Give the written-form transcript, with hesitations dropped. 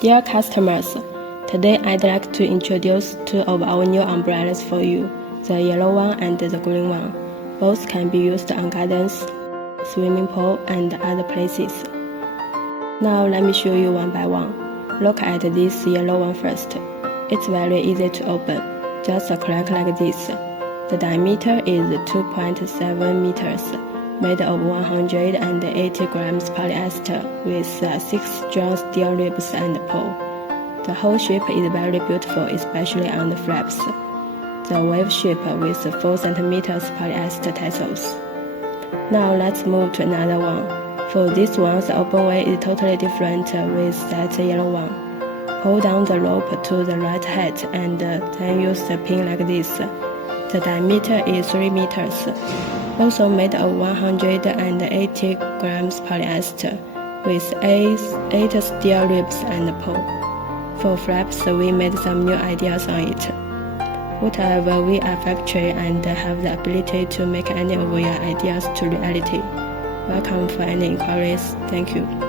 Dear customers, today I'd like to introduce two of our new umbrellas for you, the yellow one and the green one. Both can be used on gardens, swimming pool, and other places. Now let me show you one by one. Look at this yellow one first. It's very easy to open, just a crank like this. The diameter is 2.7 meters, made of 180 grams polyester with 6 strong steel ribs and pole. The whole shape is very beautiful, especially on the flaps. The wave shape with 4 centimeters polyester tassels. Now let's move to another one. For this one, the open way is totally different with that yellow one. Pull down the rope to the right height and then use the pin like this. The diameter is 3 meters, also made of 180 grams polyester with 8 steel ribs and pole. For flaps, we made some new ideas on it. Whatever, we are factory and have the ability to make any of your ideas to reality. Welcome for any inquiries. Thank you.